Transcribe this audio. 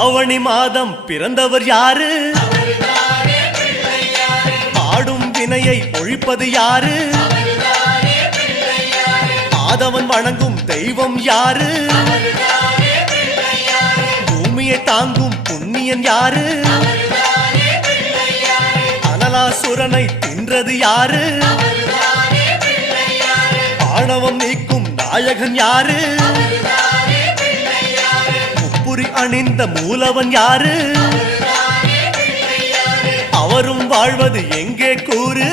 ஆவணி மாதம் பிறந்தவர் யாரு? ஆடும் வினையை ஒழிப்பது யாரு? ஆதவன் வணங்கும் தெய்வம் யாரு? பூமியை தாங்கும் புண்ணியன் யாரு? அனலாசுரனை தின்றது யாரு? ஆணவம் நீக்கும் நாயகன் யாரு? முப்புரி அணிந்த மூலவன் யாரு? அவரும் வாழ்வது எங்கே கூறு?